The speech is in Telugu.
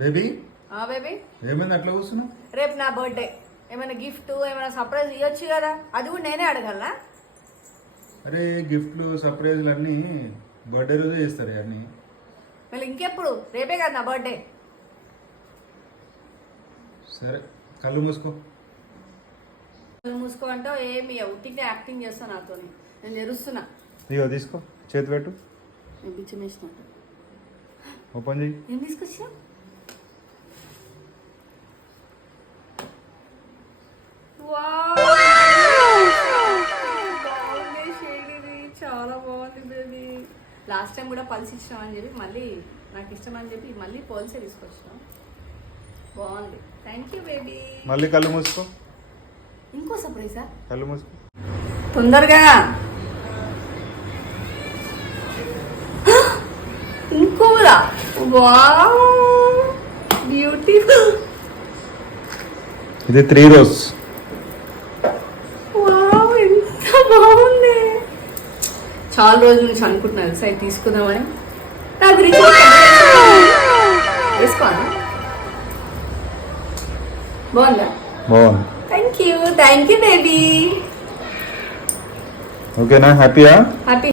బేబీ బేబీ ఏమైంది అట్లా కూర్చున్నా? రేపు నా బర్త్డే, ఏమైనా గిఫ్ట్ ఏమైనా సర్ప్రైజ్ ఇవ్వచ్చు కదా, అది కూడా నేనే అడగలనా? అరే గిఫ్ట్లు సర్ప్రైజ్లు అన్నీ బర్త్డే రోజే చేస్తారు అన్నీ. మళ్ళీ ఇంకెప్పుడు? రేపే కదా నా బర్త్డే. సరే కళ్ళు మూసుకో. మూసుకో అంటావు ఏమి ఉట్టిగా యాక్టింగ్ చేస్తా నాతో, నేను తెరుస్తున్నా. ఇగో తీసుకో, చేతి పెట్టు, నేను బిచ్చం వేసిన. ఓపెన్ చెయ్యి. ఏం తీసుకొచ్చా? చాలా బాగుంది బేబీ. లాస్ట్ టైం కూడా పల్స్ ఇచ్చినామని చెప్పి మళ్ళీ నాకు ఇష్టం అని చెప్పి మళ్ళీ పోల్సే తీసుకొచ్చినాం. బాగుంది, థ్యాంక్ యూ బేబీ. మళ్ళీ కళ్ళు మూసుకో. ఇంకో సర్ప్రైజా? కళ్ళు మూసుకో తొందరగా. ఇంకోలా? Wow beautiful. ఇది 3 రోజ్. వావ్ ఎంత బాగుంది. చాలా రోజుల నుంచి అనుకుంటున్నాను సరే తీసుకుందామని. నా గురించి వేసుకోవాలి. బాగుందా? బాగుంది. Thank you baby. ఓకేనా? హ్యాపీయా? హ్యాపీ.